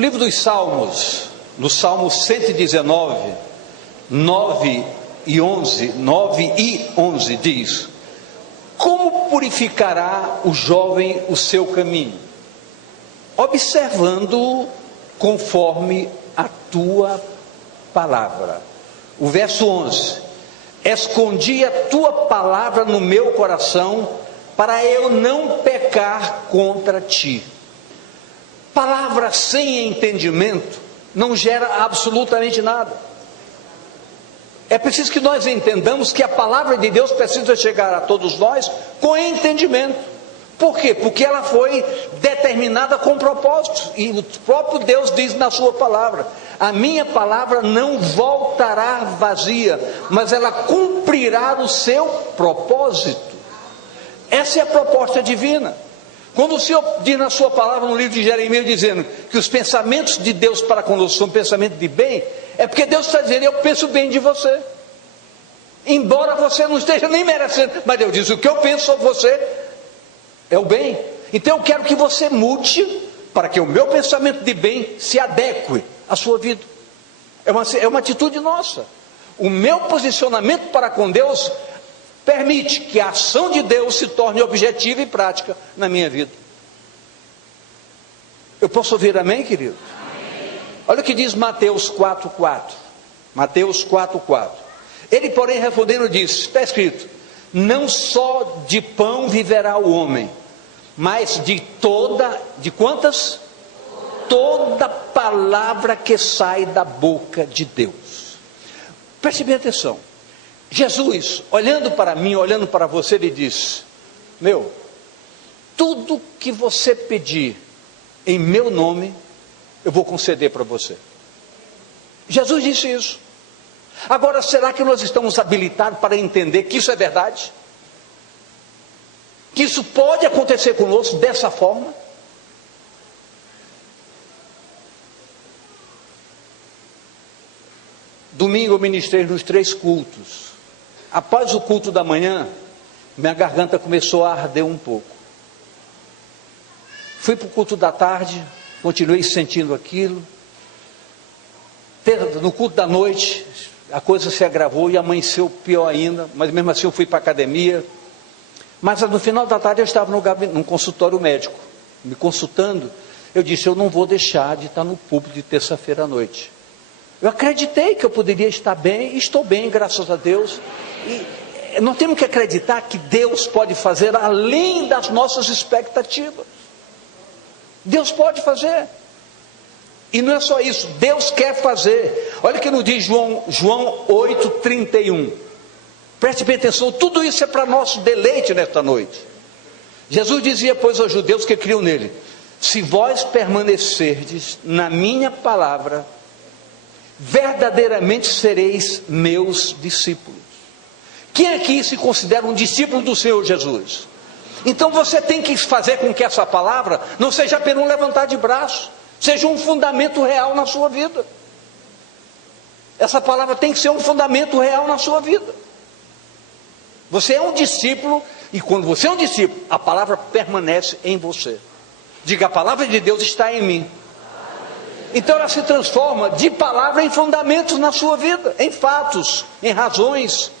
No livro dos Salmos, no Salmo 119, 9 e 11 diz: como purificará o jovem o seu caminho? Observando conforme a tua palavra. O verso 11: escondi a tua palavra no meu coração, para eu não pecar contra ti. Palavra sem entendimento não gera absolutamente nada. É preciso que nós entendamos que a palavra de Deus precisa chegar a todos nós com entendimento. Por quê? Porque ela foi determinada com propósitos, e o próprio Deus diz na sua palavra: a minha palavra não voltará vazia, mas ela cumprirá o seu propósito. Essa é a proposta divina. Quando o Senhor diz na sua palavra no livro de Jeremias, dizendo que os pensamentos de Deus para conosco são pensamentos de bem, é porque Deus está dizendo: eu penso bem de você, embora você não esteja nem merecendo, mas Deus diz: o que eu penso sobre você é o bem. Então eu quero que você mude, para que o meu pensamento de bem se adeque à sua vida. É uma atitude nossa. O meu posicionamento para com Deus permite que a ação de Deus se torne objetiva e prática na minha vida. Eu posso ouvir amém, querido? Amém. Olha o que diz Mateus 4,4. Mateus 4,4. Ele, porém, respondendo, disse: está escrito: não só de pão viverá o homem, mas de quantas? Toda palavra que sai da boca de Deus. Preste bem atenção. Jesus, olhando para mim, olhando para você, ele diz: tudo que você pedir em meu nome, eu vou conceder para você. Jesus disse isso. Agora, será que nós estamos habilitados para entender que isso é verdade? Que isso pode acontecer conosco dessa forma? Domingo eu ministrei nos 3 cultos. Após o culto da manhã, minha garganta começou a arder um pouco. Fui para o culto da tarde, continuei sentindo aquilo. No culto da noite, a coisa se agravou e amanheceu pior ainda, mas mesmo assim eu fui para a academia. Mas no final da tarde eu estava num consultório médico, me consultando. Eu disse: eu não vou deixar de estar no púlpito de terça-feira à noite. Eu acreditei que eu poderia estar bem, e estou bem, graças a Deus. E nós temos que acreditar que Deus pode fazer além das nossas expectativas. Deus pode fazer. E não é só isso, Deus quer fazer. Olha o que nos diz João 8,31. Preste bem atenção, tudo isso é para nosso deleite nesta noite. Jesus dizia, pois, aos judeus que criam nele: se vós permanecerdes na minha palavra, verdadeiramente sereis meus discípulos. Quem aqui se considera um discípulo do Senhor Jesus? Então você tem que fazer com que essa palavra não seja apenas um levantar de braço, seja um fundamento real na sua vida. Essa palavra tem que ser um fundamento real na sua vida. Você é um discípulo, e quando você é um discípulo, a palavra permanece em você. Diga: a palavra de Deus está em mim. Então ela se transforma de palavra em fundamentos na sua vida, em fatos, em razões,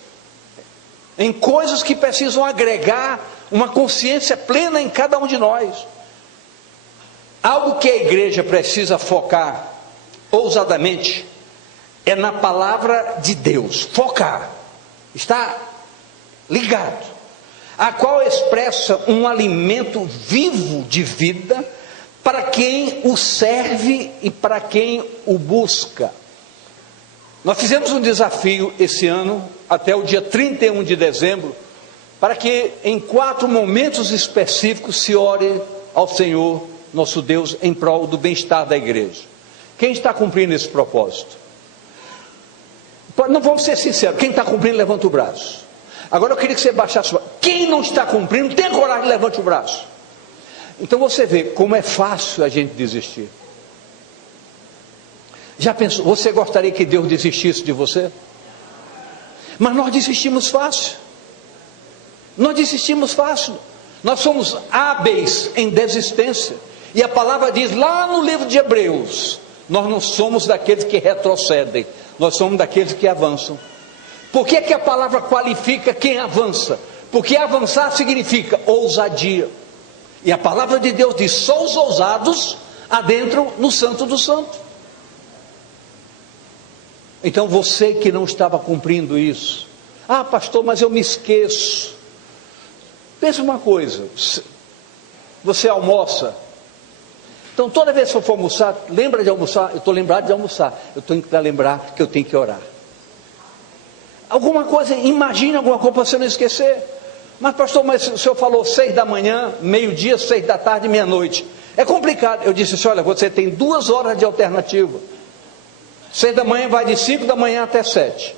em coisas que precisam agregar uma consciência plena em cada um de nós. Algo que a igreja precisa focar ousadamente é na palavra de Deus. Focar, está ligado, a qual expressa um alimento vivo de vida para quem o serve e para quem o busca. Nós fizemos um desafio esse ano, até o dia 31 de dezembro, para que em 4 momentos específicos se ore ao Senhor, nosso Deus, em prol do bem-estar da igreja. Quem está cumprindo esse propósito? Não, vamos ser sinceros, quem está cumprindo, levanta o braço. Agora eu queria que você baixasse o braço. Quem não está cumprindo, tenha coragem, levante o braço. Então você vê como é fácil a gente desistir. Já pensou, você gostaria que Deus desistisse de você? Mas nós desistimos fácil. Nós desistimos fácil. Nós somos hábeis em desistência. E a palavra diz lá no livro de Hebreus: nós não somos daqueles que retrocedem, nós somos daqueles que avançam. Por que que a palavra qualifica quem avança? Porque avançar significa ousadia. E a palavra de Deus diz: só os ousados adentram no Santo dos Santos. Então você que não estava cumprindo isso: ah, pastor, mas eu me esqueço. Pensa uma coisa: você almoça, então toda vez que eu for almoçar, lembra de almoçar? Eu estou lembrado de almoçar, eu tenho que lembrar que eu tenho que orar. Alguma coisa, imagine alguma coisa para você não esquecer. Mas pastor, mas o senhor falou 6 da manhã, meio-dia, 6 da tarde, meia-noite. É complicado. Eu disse assim: olha, você tem 2 horas de alternativa. 6 da manhã vai de 5 da manhã até 7.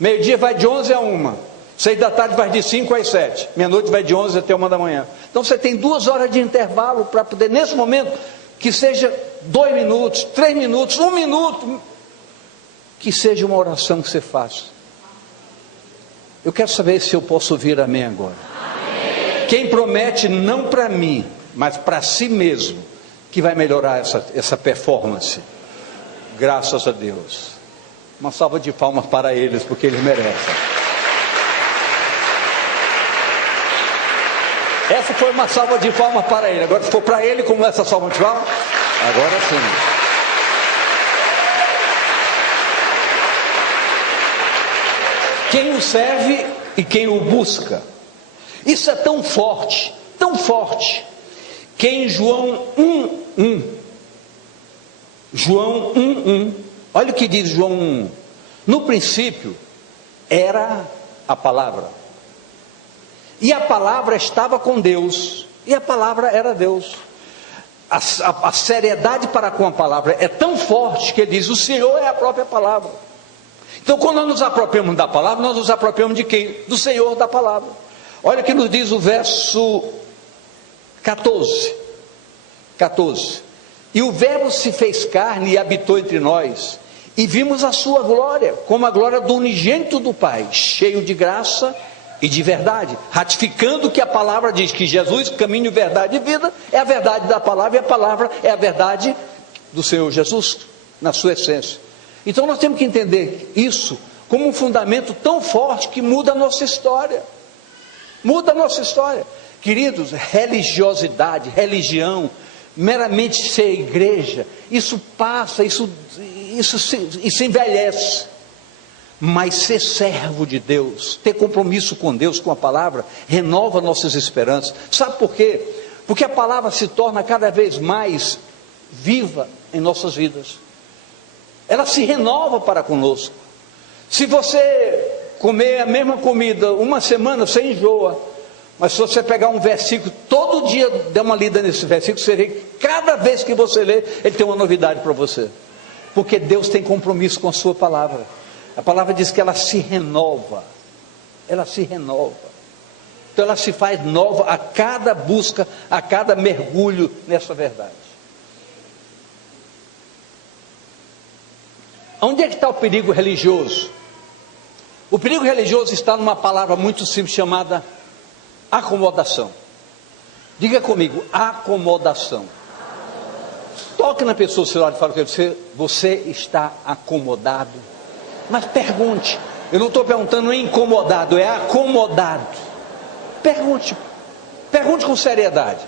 Meio-dia vai de 11 a 1. 6 da tarde vai de 5 às 7. Meia-noite vai de 11 até 1 da manhã. Então você tem 2 horas de intervalo para poder, nesse momento, que seja 2 minutos, 3 minutos, 1 minuto, que seja uma oração que você faça. Eu quero saber se eu posso ouvir amém agora. Amém. Quem promete não para mim, mas para si mesmo, que vai melhorar essa performance. Graças a Deus. Uma salva de palmas para eles, porque eles merecem. Essa foi uma salva de palmas para ele. Agora, se for para ele, como essa salva de palmas, agora sim. Quem o serve e quem o busca. Isso é tão forte, que em João 1:1, João 1:1, olha o que diz João 1:1: no princípio era a palavra, e a palavra estava com Deus, e a palavra era Deus. A seriedade para com a palavra é tão forte que ele diz: o Senhor é a própria palavra. Então, quando nós nos apropriamos da palavra, nós nos apropriamos de quem? Do Senhor da palavra. Olha o que nos diz o verso 14. E o verbo se fez carne e habitou entre nós, e vimos a sua glória, como a glória do unigênito do Pai, cheio de graça e de verdade, ratificando que a palavra diz que Jesus, caminho, verdade e vida, é a verdade da palavra, e a palavra é a verdade do Senhor Jesus, na sua essência. Então nós temos que entender isso como um fundamento tão forte que muda a nossa história. Muda a nossa história. Queridos, religiosidade, religião, meramente ser igreja, isso passa, isso envelhece. Mas ser servo de Deus, ter compromisso com Deus, com a palavra, renova nossas esperanças. Sabe por quê? Porque a palavra se torna cada vez mais viva em nossas vidas. Ela se renova para conosco. Se você comer a mesma comida uma semana, você enjoa. Mas se você pegar um versículo, todo dia der uma lida nesse versículo, você vê que cada vez que você lê, ele tem uma novidade para você. Porque Deus tem compromisso com a sua palavra. A palavra diz que ela se renova. Ela se renova. Então ela se faz nova a cada busca, a cada mergulho nessa verdade. Onde é que está o perigo religioso? O perigo religioso está numa palavra muito simples chamada acomodação. Diga comigo: acomodação. Toque na pessoa do seu lado e fale com ele: você está acomodado? Mas pergunte. Eu não estou perguntando incomodado, é acomodado. Pergunte com seriedade.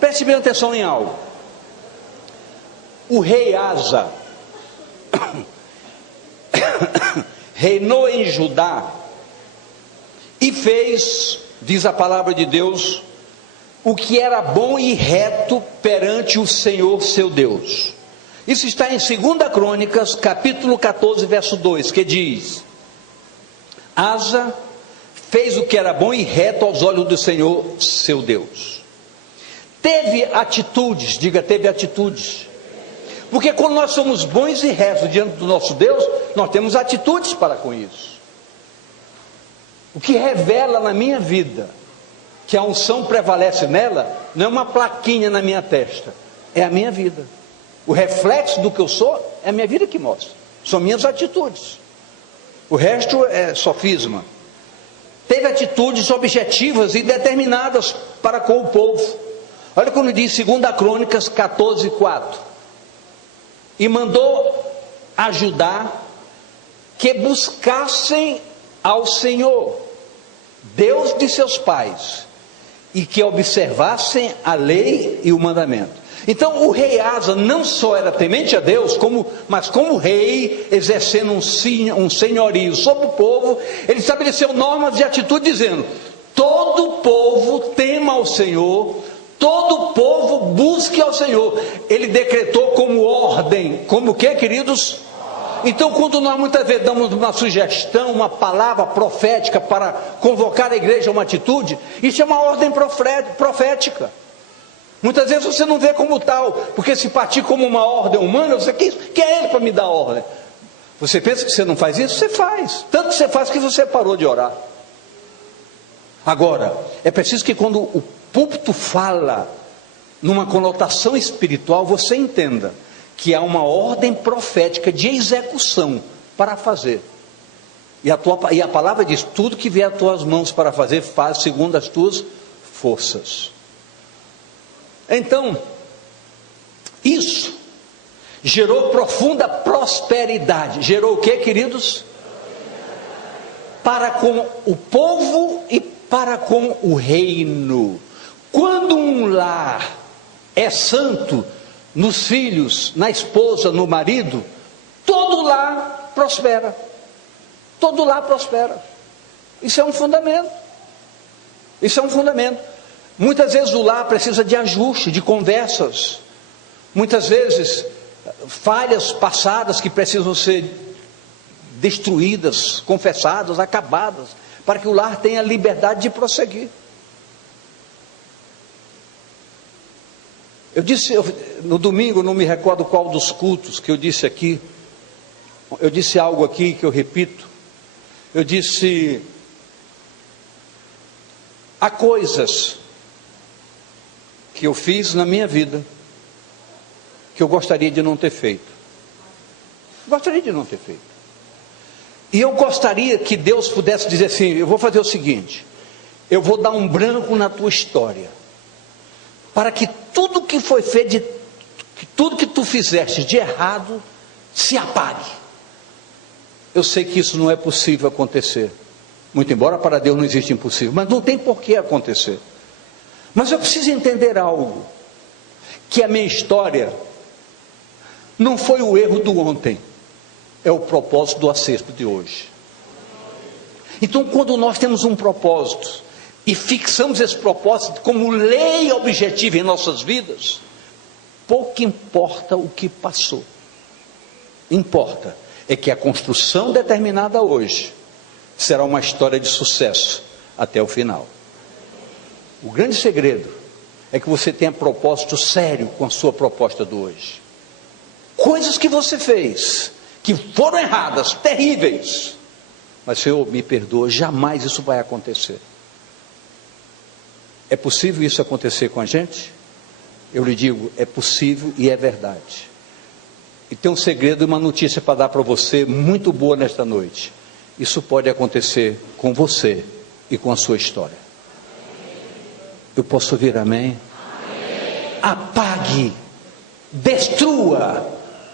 Preste bem atenção em algo. O rei Asa reinou em Judá e fez, diz a palavra de Deus, o que era bom e reto perante o Senhor seu Deus. Isso está em 2 Crônicas, capítulo 14, verso 2, que diz: Asa fez o que era bom e reto aos olhos do Senhor seu Deus. Teve atitudes, diga, teve atitudes. Porque quando nós somos bons e retos diante do nosso Deus, nós temos atitudes para com isso. O que revela na minha vida que a unção prevalece nela, não é uma plaquinha na minha testa, é a minha vida. O reflexo do que eu sou é a minha vida que mostra, são minhas atitudes. O resto é sofisma. Teve atitudes objetivas e determinadas para com o povo. Olha quando diz 2 Crônicas 14:4. E mandou a Judá que buscassem ao Senhor, Deus de seus pais, e que observassem a lei e o mandamento. Então o rei Asa não só era temente a Deus, mas como rei, exercendo um senhorio sobre o povo, ele estabeleceu normas de atitude dizendo: todo o povo tema ao Senhor, todo o povo busque ao Senhor. Ele decretou como ordem, como o que, queridos? Então, quando nós muitas vezes damos uma sugestão, uma palavra profética para convocar a igreja a uma atitude, isso é uma ordem profética. Muitas vezes você não vê como tal, porque se partir como uma ordem humana, você quem é ele para me dar ordem? Você pensa que você não faz isso? Você faz. Tanto você faz que você parou de orar. Agora, é preciso que quando o púlpito fala numa conotação espiritual, você entenda que há uma ordem profética de execução para fazer. E a palavra diz: tudo que vier às tuas mãos para fazer, faz segundo as tuas forças. Então, isso gerou profunda prosperidade. Gerou o que, queridos? Para com o povo e para com o reino. Quando um lar é santo, nos filhos, na esposa, no marido, todo lar prospera. Todo lar prospera. Isso é um fundamento. Isso é um fundamento. Muitas vezes o lar precisa de ajuste, de conversas. Muitas vezes falhas passadas que precisam ser destruídas, confessadas, acabadas, para que o lar tenha liberdade de prosseguir. Eu disse no domingo, não me recordo qual dos cultos que eu disse aqui, eu disse algo aqui que eu repito. Eu disse: há coisas que eu fiz na minha vida que eu gostaria de não ter feito. Gostaria de não ter feito. E eu gostaria que Deus pudesse dizer assim: eu vou fazer o seguinte, eu vou dar um branco na tua história, para que tudo que foi feito, tudo que tu fizeste de errado, se apague. Eu sei que isso não é possível acontecer, muito embora para Deus não existe impossível, mas não tem por que acontecer. Mas eu preciso entender algo, que a minha história não foi o erro do ontem, é o propósito do acerto de hoje. Então, quando nós temos um propósito e fixamos esse propósito como lei objetiva em nossas vidas, pouco importa o que passou. Importa é que a construção determinada hoje será uma história de sucesso até o final. O grande segredo é que você tenha propósito sério com a sua proposta do hoje. Coisas que você fez, que foram erradas, terríveis, mas Senhor, me perdoa, jamais isso vai acontecer. É possível isso acontecer com a gente? Eu lhe digo, é possível e é verdade. E tem um segredo e uma notícia para dar para você, muito boa nesta noite. Isso pode acontecer com você e com a sua história. Eu posso ouvir amém? Amém. Apague, destrua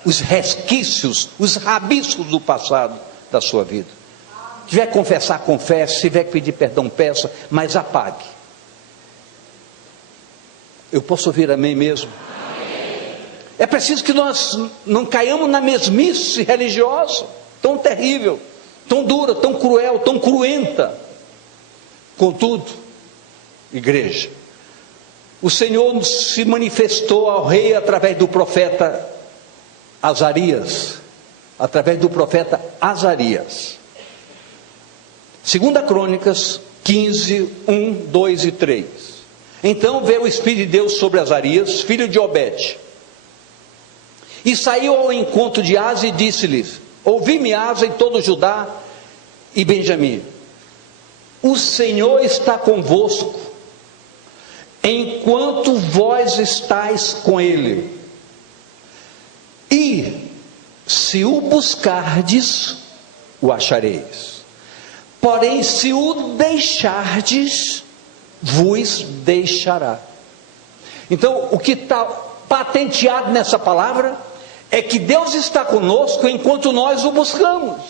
os resquícios, os rabiscos do passado da sua vida. Se tiver que confessar, confesse. Se tiver que pedir perdão, peça, mas apague. Eu posso ouvir amém mesmo? Amém. É preciso que nós não caiamos na mesmice religiosa, tão terrível, tão dura, tão cruel, tão cruenta. Contudo, igreja, o Senhor se manifestou ao rei através do profeta Azarias, através do profeta Azarias. 2 Crônicas 15, 1, 2 e 3. Então veio o Espírito de Deus sobre Azarias, filho de Obed, e saiu ao encontro de Asa e disse-lhes: ouvi-me, Asa, e todo Judá e Benjamim, o Senhor está convosco, enquanto vós estáis com ele, e se o buscardes, o achareis, porém se o deixardes, vos deixará. Então, o que está patenteado nessa palavra é que Deus está conosco enquanto nós o buscamos.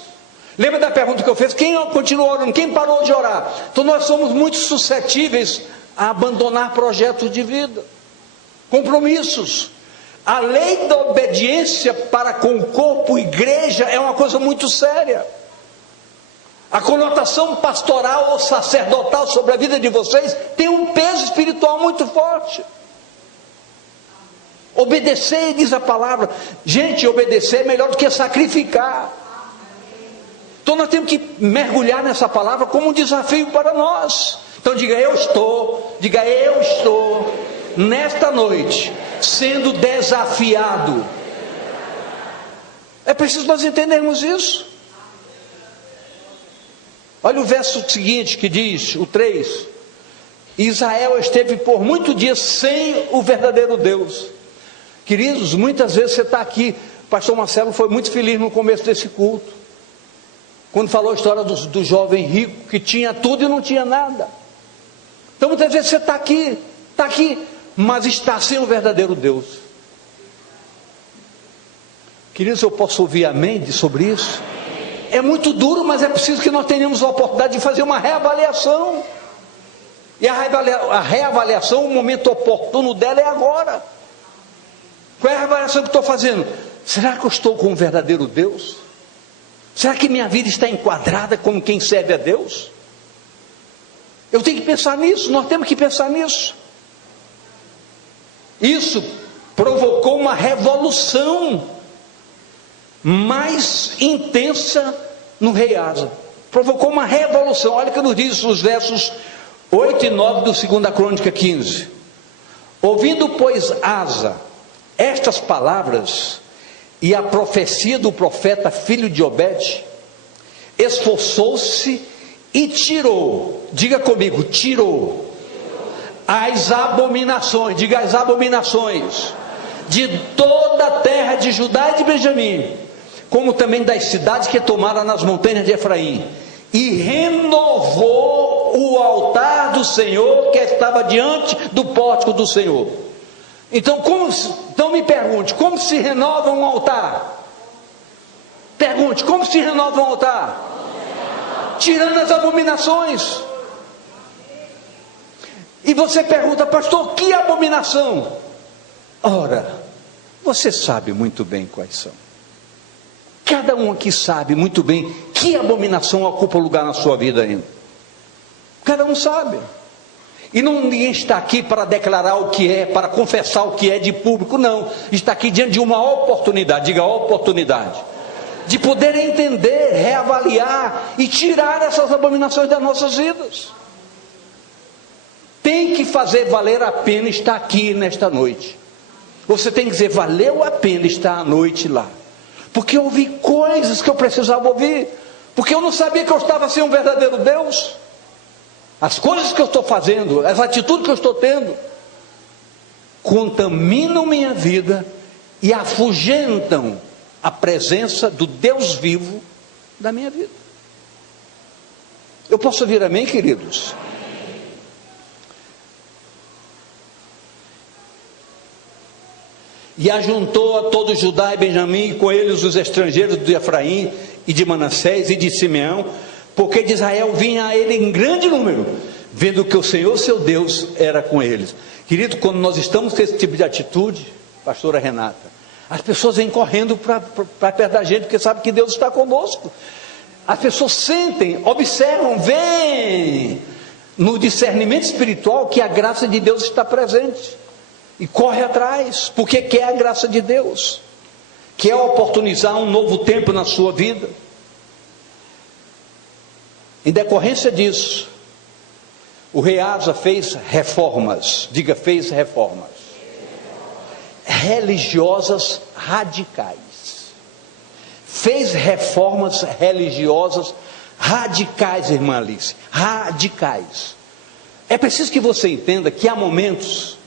Lembra da pergunta que eu fiz? Quem continua orando? Quem parou de orar? Então nós somos muito suscetíveis a abandonar projetos de vida, compromissos. A lei da obediência para com o corpo, igreja, é uma coisa muito séria. A conotação pastoral ou sacerdotal sobre a vida de vocês tem um peso espiritual muito forte. Obedecer, diz a palavra. Gente, obedecer é melhor do que sacrificar. Então nós temos que mergulhar nessa palavra como um desafio para nós. Então diga eu estou nesta noite sendo desafiado. É preciso nós entendermos isso. Olha o verso seguinte que diz, o 3: Israel esteve por muitos dias sem o verdadeiro Deus. Queridos, muitas vezes você está aqui, pastor Marcelo foi muito feliz no começo desse culto, quando falou a história do jovem rico, que tinha tudo e não tinha nada. Então muitas vezes você está aqui, mas está sem o verdadeiro Deus. Queridos, eu posso ouvir amém sobre isso? É muito duro, mas é preciso que nós tenhamos a oportunidade de fazer uma reavaliação. E a reavaliação, o momento oportuno dela é agora. Qual é a reavaliação que eu estou fazendo? Será que eu estou com o verdadeiro Deus? Será que minha vida está enquadrada como quem serve a Deus? Eu tenho que pensar nisso, nós temos que pensar nisso. Isso provocou uma revolução mais intensa no rei Asa. Provocou uma revolução. Olha o que nos diz os versos 8 e 9 do 2 Crônica 15. Ouvindo, pois, Asa estas palavras e a profecia do profeta filho de Obed, esforçou-se e tirou, diga comigo, tirou as abominações, diga as abominações, de toda a terra de Judá e de Benjamim, como também das cidades que tomaram nas montanhas de Efraim, e renovou o altar do Senhor que estava diante do pórtico do Senhor. Então me pergunte, como se renova um altar? Pergunte, como se renova um altar? Tirando as abominações. E você pergunta, pastor, que abominação? Ora, você sabe muito bem quais são. Cada um aqui sabe muito bem que abominação ocupa lugar na sua vida ainda. Cada um sabe. E ninguém está aqui para declarar o que é, para confessar o que é de público, não. Está aqui diante de uma oportunidade, diga oportunidade, de poder entender, reavaliar e tirar essas abominações das nossas vidas. Tem que fazer valer a pena estar aqui nesta noite. Você tem que dizer, valeu a pena estar à noite lá. Porque eu ouvi coisas que eu precisava ouvir. Porque eu não sabia que eu estava sem um verdadeiro Deus. As coisas que eu estou fazendo, as atitudes que eu estou tendo, contaminam minha vida e afugentam a presença do Deus vivo da minha vida. Eu posso ouvir amém, queridos? E ajuntou a todo Judá e Benjamim, e com eles os estrangeiros de Efraim e de Manassés e de Simeão, porque de Israel vinha a ele em grande número, vendo que o Senhor seu Deus era com eles. Querido, quando nós estamos com esse tipo de atitude, pastora Renata, as pessoas vêm correndo para perto da gente, porque sabem que Deus está conosco. As pessoas sentem, observam, veem no discernimento espiritual que a graça de Deus está presente, e corre atrás, porque quer a graça de Deus, quer oportunizar um novo tempo na sua vida. Em decorrência disso, o rei Asa fez reformas, diga, fez reformas religiosas radicais. Fez reformas religiosas radicais, irmã Alice, radicais. É preciso que você entenda que há momentos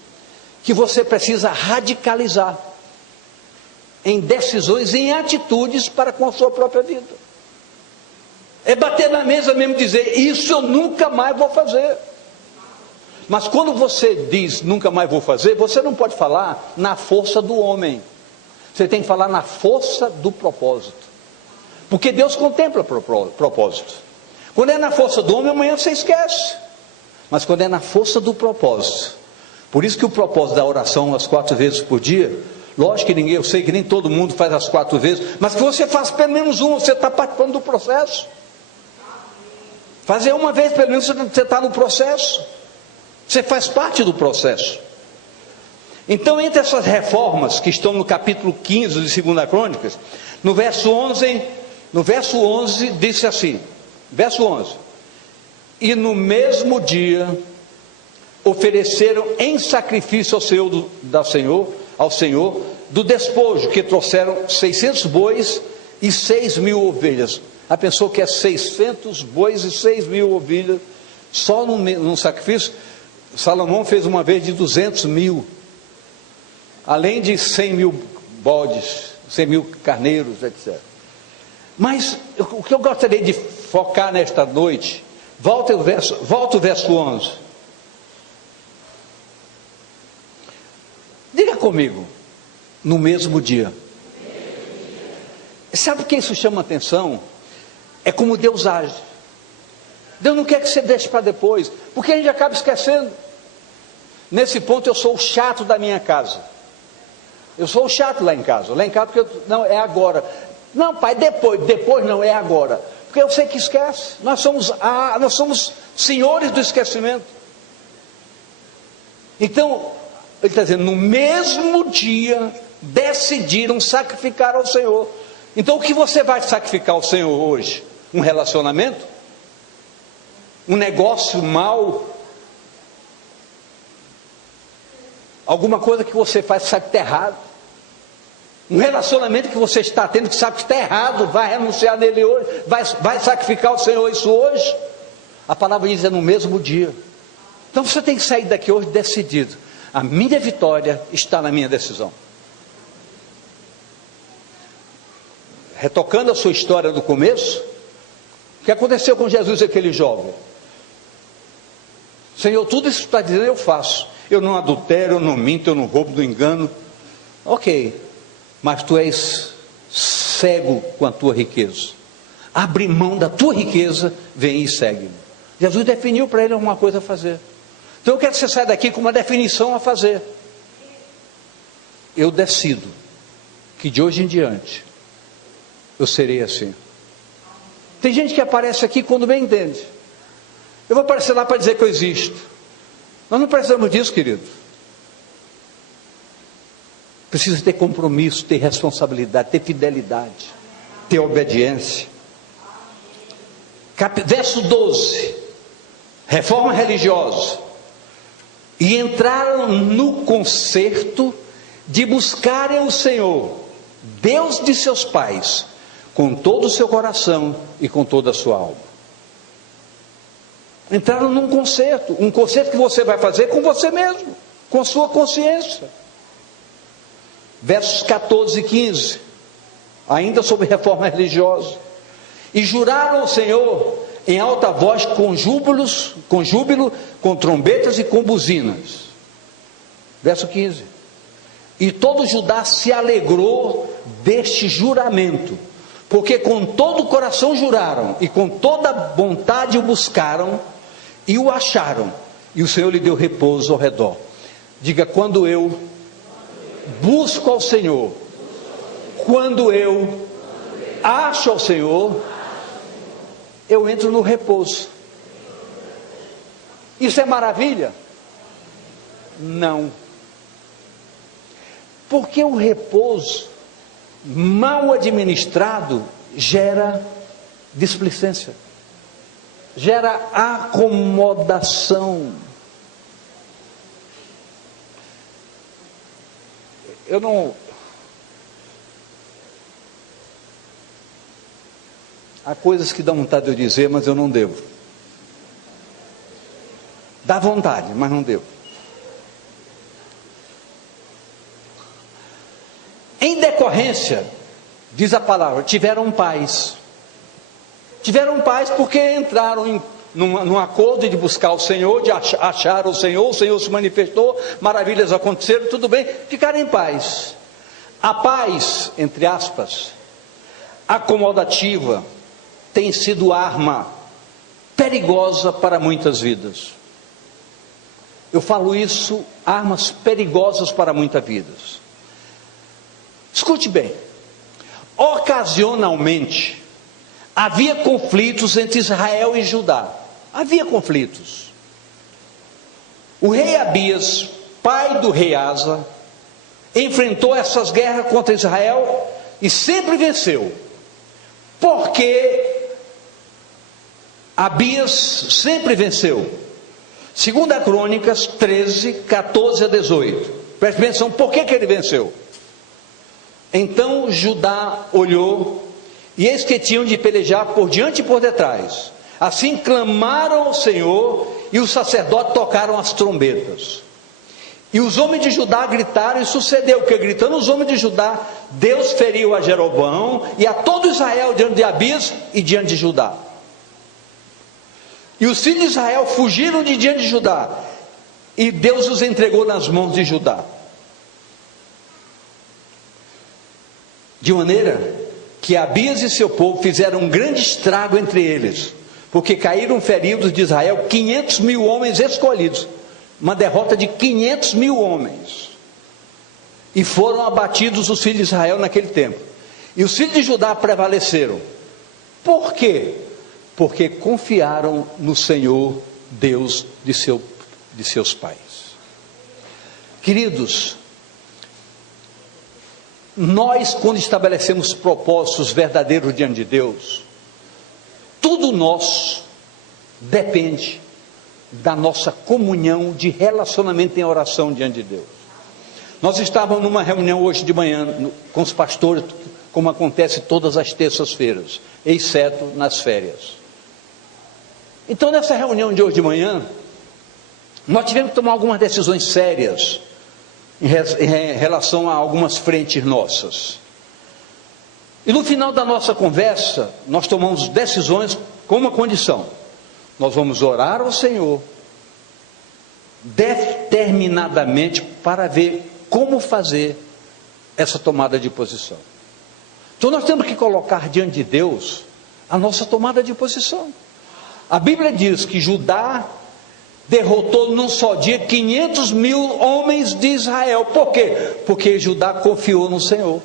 que você precisa radicalizar em decisões, em atitudes para com a sua própria vida. É bater na mesa mesmo e dizer, isso eu nunca mais vou fazer. Mas quando você diz nunca mais vou fazer, você não pode falar na força do homem. Você tem que falar na força do propósito. Porque Deus contempla propósito. Quando é na força do homem, amanhã você esquece. Mas quando é na força do propósito. Por isso que o propósito da oração as 4 vezes por dia, lógico que eu sei que nem todo mundo faz as 4 vezes, mas que você faz pelo menos uma, você está participando do processo. Fazer uma vez pelo menos você está no processo. Você faz parte do processo. Então, entre essas reformas que estão no capítulo 15 de 2 Crônicas, no verso 11 disse assim, verso 11: e no mesmo dia ofereceram em sacrifício ao Senhor do despojo, que trouxeram 600 bois e 6.000 ovelhas. A pessoa que é 600 bois e 6.000 ovelhas, só num sacrifício. Salomão fez uma vez de 200.000, além de 100.000 bodes, 100.000 carneiros, etc. Mas o que eu gostaria de focar nesta noite, volta o verso 11. Diga comigo, no mesmo dia. Sabe o que isso chama atenção? É como Deus age. Deus não quer que você deixe para depois, porque a gente acaba esquecendo. Nesse ponto eu sou o chato da minha casa. Eu sou o chato lá em casa, porque não, é agora. Não, pai, depois não, é agora. Porque eu sei que esquece. Nós somos senhores do esquecimento. Então, ele está dizendo, no mesmo dia, decidiram sacrificar ao Senhor. Então, o que você vai sacrificar ao Senhor hoje? Um relacionamento? Um negócio mau? Alguma coisa que você faz que sabe que está errado? Um relacionamento que você está tendo que sabe que está errado, vai renunciar nele hoje, vai sacrificar ao Senhor isso hoje? A palavra diz, é no mesmo dia. Então você tem que sair daqui hoje decidido. A minha vitória está na minha decisão. Retocando a sua história do começo, o que aconteceu com Jesus e aquele jovem? Senhor, tudo isso que está dizendo eu faço. Eu não adultero, eu não minto, eu não roubo, não engano. Ok, mas tu és cego com a tua riqueza. Abre mão da tua riqueza, vem e segue-me. Jesus definiu para ele alguma coisa a fazer. Então eu quero que você saia daqui com uma definição a fazer. Eu decido que de hoje em diante eu serei assim. Tem gente que aparece aqui quando bem entende. Eu vou aparecer lá para dizer que eu existo. Nós não precisamos disso, querido. Precisa ter compromisso, ter responsabilidade, ter fidelidade, ter obediência. Verso 12. Reforma religiosa. E entraram no concerto de buscarem o Senhor, Deus de seus pais, com todo o seu coração e com toda a sua alma. Entraram num concerto, um concerto que você vai fazer com você mesmo, com a sua consciência. Versos 14 e 15, ainda sobre reforma religiosa. E juraram ao Senhor em alta voz, com júbilo, com trombetas e com buzinas. Verso 15. E todo Judá se alegrou deste juramento, porque com todo o coração juraram, e com toda vontade o buscaram, e o acharam, e o Senhor lhe deu repouso ao redor. Diga, quando eu busco ao Senhor, quando eu acho ao Senhor, eu entro no repouso. Isso é maravilha? Não. Porque o repouso mal administrado gera displicência, gera acomodação. Há coisas que dá vontade de eu dizer, mas eu não devo. Dá vontade, mas não devo. Em decorrência, diz a palavra, tiveram paz. Tiveram paz porque entraram num acordo de buscar o Senhor, de achar o Senhor se manifestou, maravilhas aconteceram, tudo bem, ficaram em paz. A paz, entre aspas, acomodativa, tem sido arma perigosa para muitas vidas. Eu falo isso, armas perigosas para muitas vidas. Escute bem, ocasionalmente, havia conflitos entre Israel e Judá. Havia conflitos. O rei Abias, pai do rei Asa, enfrentou essas guerras contra Israel e sempre venceu. Porque Abias sempre venceu. 2 Crônicas 13, 14 a 18. Preste atenção, por que ele venceu? Então Judá olhou, e eis que tinham de pelejar por diante e por detrás. Assim clamaram ao Senhor, e os sacerdotes tocaram as trombetas. E os homens de Judá gritaram, e sucedeu que, gritando os homens de Judá, Deus feriu a Jeroboão e a todo Israel diante de Abias e diante de Judá. E os filhos de Israel fugiram de diante de Judá, e Deus os entregou nas mãos de Judá. De maneira que Abias e seu povo fizeram um grande estrago entre eles, porque caíram feridos de Israel 500.000 homens escolhidos, uma derrota de 500.000 homens, e foram abatidos os filhos de Israel naquele tempo. E os filhos de Judá prevaleceram. Por quê? Porque confiaram no Senhor, Deus de seus pais. Queridos, nós, quando estabelecemos propósitos verdadeiros diante de Deus, tudo nosso depende da nossa comunhão de relacionamento em oração diante de Deus. Nós estávamos numa reunião hoje de manhã com os pastores, como acontece todas as terças-feiras, exceto nas férias. Então, nessa reunião de hoje de manhã, nós tivemos que tomar algumas decisões sérias em relação a algumas frentes nossas. E no final da nossa conversa, nós tomamos decisões com uma condição: nós vamos orar ao Senhor determinadamente para ver como fazer essa tomada de posição. Então nós temos que colocar diante de Deus a nossa tomada de posição. A Bíblia diz que Judá derrotou num só dia 500.000 homens de Israel. Por quê? Porque Judá confiou no Senhor.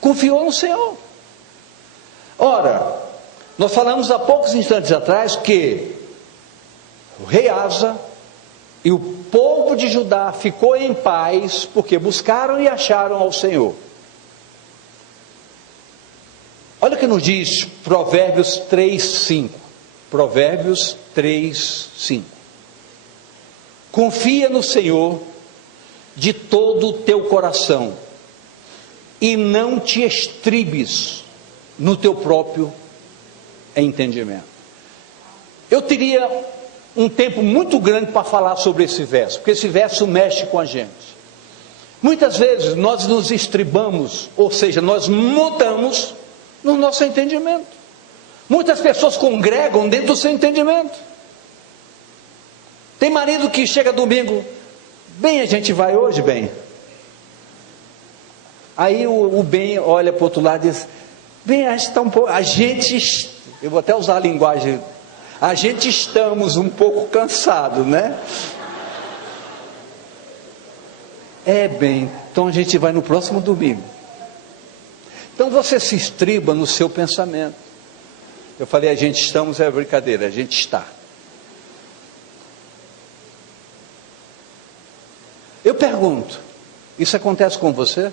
Confiou no Senhor. Ora, nós falamos há poucos instantes atrás que o rei Asa e o povo de Judá ficou em paz porque buscaram e acharam ao Senhor. Olha o que nos diz Provérbios 3:5. Provérbios 3:5. Confia no Senhor de todo o teu coração e não te estribes no teu próprio entendimento. Eu teria um tempo muito grande para falar sobre esse verso, porque esse verso mexe com a gente. Muitas vezes nós nos estribamos, ou seja, nós mudamos no nosso entendimento. Muitas pessoas congregam dentro do seu entendimento. Tem marido que chega domingo, bem, a gente vai hoje, bem. Aí o bem olha para o outro lado e diz: bem, a gente está um pouco, eu vou até usar a linguagem, a gente estamos um pouco cansados, né? Bem, então a gente vai no próximo domingo. Então você se estriba no seu pensamento. Eu falei, a gente estamos, é brincadeira, a gente está. Eu pergunto, isso acontece com você?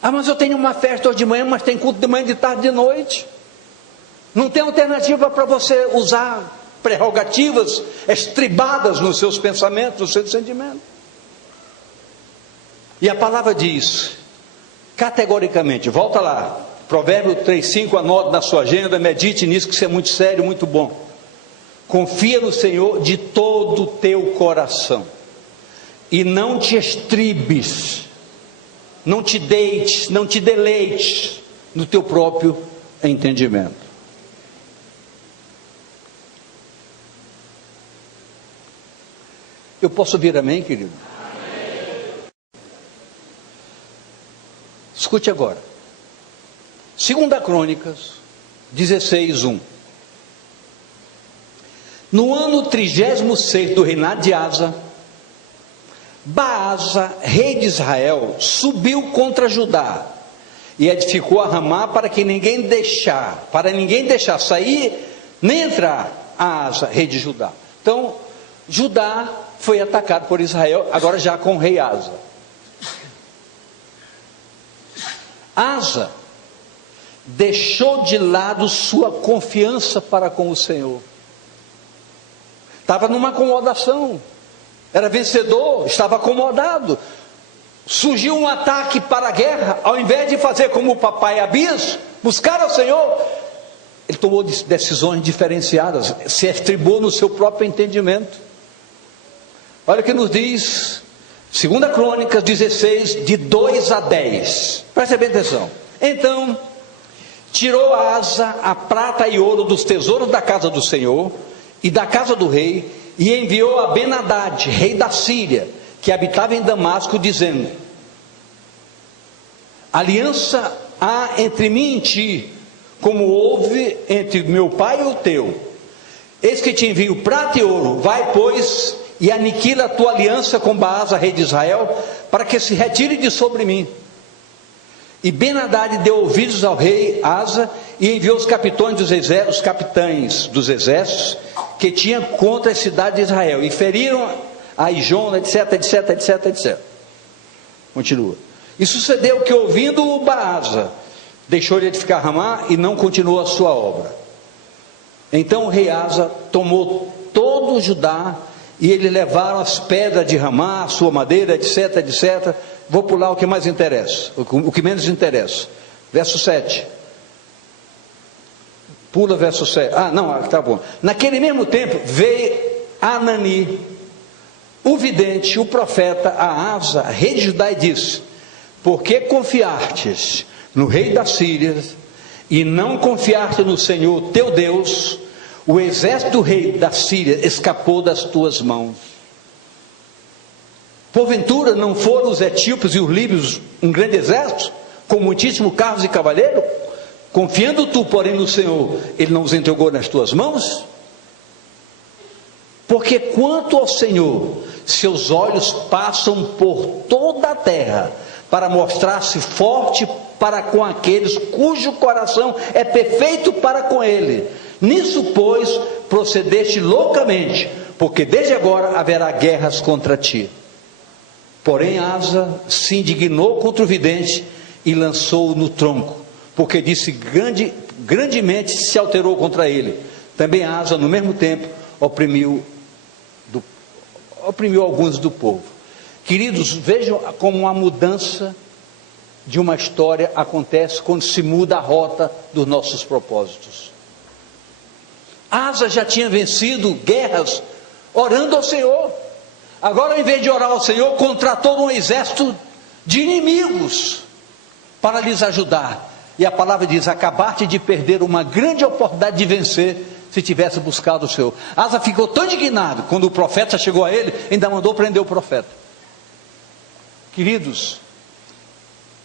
Mas eu tenho uma festa hoje de manhã, mas tem culto de manhã, de tarde, de noite. Não tem alternativa para você usar prerrogativas estribadas nos seus pensamentos, nos seus sentimentos. E a palavra diz, categoricamente, volta lá, Provérbio 3:5, anote na sua agenda, medite nisso, que isso é muito sério, muito bom. Confia no Senhor de todo o teu coração, e não te estribes, não te deites, não te deleites no teu próprio entendimento. Eu posso ouvir amém, querido? Amém. Escute agora. 2 Crônicas 16:1. No ano 36 do reinado de Asa, Baasa, rei de Israel, subiu contra Judá e edificou a Ramá para ninguém deixar sair nem entrar a Asa, rei de Judá. Então, Judá foi atacado por Israel, agora já com o rei Asa. Asa deixou de lado sua confiança para com o Senhor. Estava numa acomodação, era vencedor, estava acomodado. Surgiu um ataque para a guerra, ao invés de fazer como o papai Abias, buscar ao Senhor, ele tomou decisões diferenciadas, se estribou no seu próprio entendimento. Olha o que nos diz 2 Crônicas 16, de 2 a 10. Preste bem atenção. Então, tirou Asa a prata e ouro dos tesouros da casa do Senhor e da casa do rei, e enviou a Ben-Hadad, rei da Síria, que habitava em Damasco, dizendo: aliança há entre mim e ti, como houve entre meu pai e o teu. Eis que te envio prata e ouro. Vai, pois, e aniquila a tua aliança com Baasa, rei de Israel, para que se retire de sobre mim. E Ben-Hadad deu ouvidos ao rei Asa e enviou os capitães dos exércitos que tinham contra a cidade de Israel, e feriram a Ijona, etc. Continua. E sucedeu que, ouvindo o Baasa, deixou de edificar Ramá e não continuou a sua obra. Então o rei Asa tomou todo o Judá, e eles levaram as pedras de Ramá, a sua madeira, etc. Vou pular o que mais interessa, o que menos interessa. Verso 7. Pula verso 7. Tá bom. Naquele mesmo tempo veio Anani, o vidente, o profeta, a Asa, rei de Judá, e disse: por que confiastes no rei da Síria e não confiaste no Senhor teu Deus? O exército do rei da Síria escapou das tuas mãos. Porventura não foram os etíopes e os líbios um grande exército, com muitíssimos carros e cavaleiros? Confiando tu, porém, no Senhor, ele não os entregou nas tuas mãos? Porque quanto ao Senhor, seus olhos passam por toda a terra, para mostrar-se forte para com aqueles cujo coração é perfeito para com ele. Nisso, pois, procedeste loucamente, porque desde agora haverá guerras contra ti. Porém Asa se indignou contra o vidente e lançou-o no tronco, porque disse grandemente se alterou contra ele. Também Asa, no mesmo tempo, oprimiu alguns do povo. Queridos, vejam como a mudança de uma história acontece quando se muda a rota dos nossos propósitos. Asa já tinha vencido guerras orando ao Senhor. Agora, ao invés de orar ao Senhor, contratou um exército de inimigos para lhes ajudar. E a palavra diz: acabaste de perder uma grande oportunidade de vencer se tivesse buscado o Senhor. Asa ficou tão indignado quando o profeta chegou a ele, ainda mandou prender o profeta. Queridos,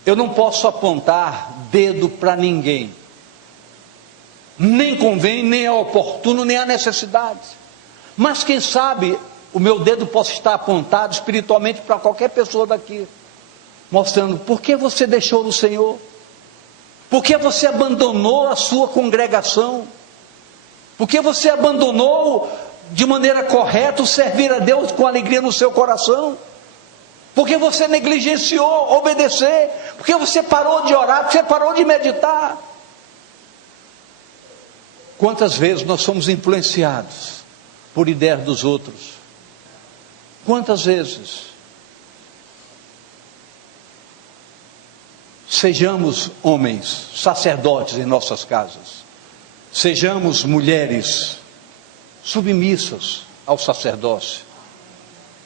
eu não posso apontar dedo para ninguém. Nem convém, nem é oportuno, nem há necessidade. Mas quem sabe o meu dedo possa estar apontado espiritualmente para qualquer pessoa daqui, mostrando: por que você deixou o Senhor? Por que você abandonou a sua congregação? Por que você abandonou de maneira correta o servir a Deus com alegria no seu coração? Por que você negligenciou obedecer? Por que você parou de orar? Por que você parou de meditar? Quantas vezes nós somos influenciados por ideias dos outros? Quantas vezes? Sejamos homens, sacerdotes em nossas casas. Sejamos mulheres submissas ao sacerdócio.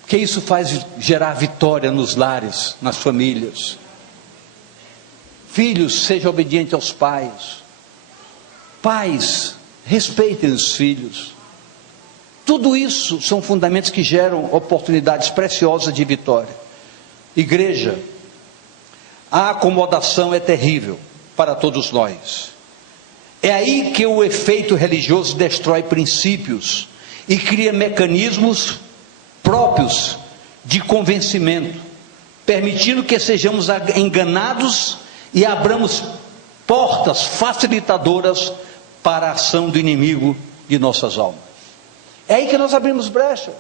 Porque isso faz gerar vitória nos lares, nas famílias. Filhos, sejam obedientes aos pais. Pais, respeitem os filhos. Tudo isso são fundamentos que geram oportunidades preciosas de vitória. Igreja, a acomodação é terrível para todos nós. É aí que o efeito religioso destrói princípios e cria mecanismos próprios de convencimento, permitindo que sejamos enganados e abramos portas facilitadoras para a ação do inimigo de nossas almas. É aí que nós abrimos brechas.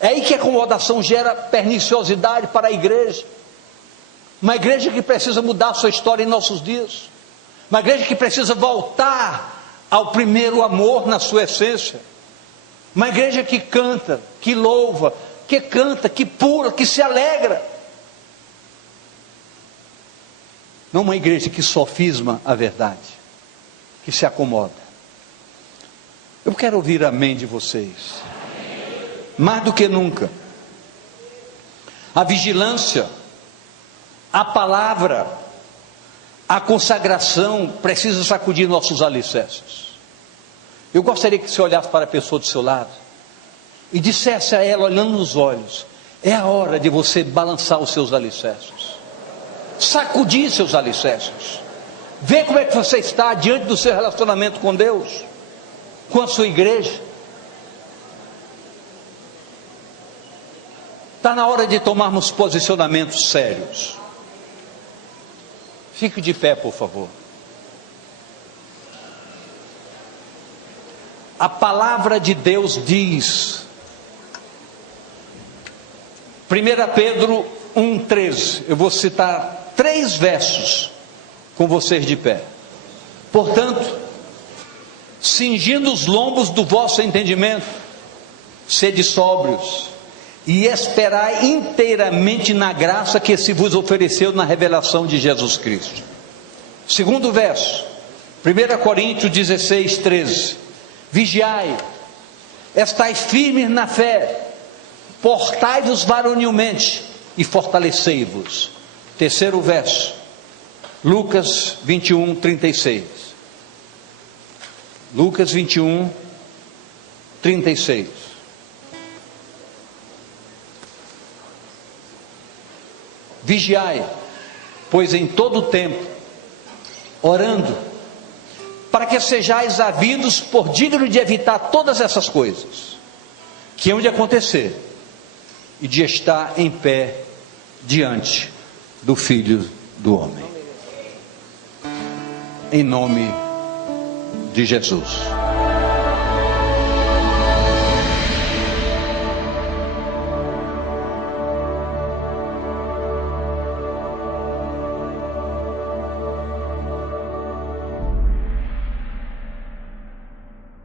É aí que a acomodação gera perniciosidade para a igreja. Uma igreja que precisa mudar a sua história em nossos dias. Uma igreja que precisa voltar ao primeiro amor na sua essência. Uma igreja que canta, que louva, que canta, que pula, que se alegra. Não uma igreja que sofisma a verdade, que se acomoda. Eu quero ouvir amém de vocês. Mais do que nunca, a vigilância, a palavra, a consagração precisa sacudir nossos alicerces. Eu gostaria que você olhasse para a pessoa do seu lado e dissesse a ela, olhando nos olhos: é a hora de você balançar os seus alicerces, sacudir seus alicerces, ver como é que você está diante do seu relacionamento com Deus, com a sua igreja. Está na hora de tomarmos posicionamentos sérios. Fique de pé, por favor. A palavra de Deus diz, 1 Pedro 1,13, eu vou citar 3 versos com vocês de pé. Portanto, cingindo os lombos do vosso entendimento, sede sóbrios, e esperai inteiramente na graça que se vos ofereceu na revelação de Jesus Cristo. Segundo verso, 1 Coríntios 16, 13. Vigiai, estai firmes na fé, portai-vos varonilmente e fortalecei-vos. Terceiro verso, Lucas 21, 36. Lucas 21, 36. Vigiai, pois em todo o tempo, orando, para que sejais havidos por digno de evitar todas essas coisas, que hão de acontecer, e de estar em pé diante do Filho do Homem. Em nome de Jesus.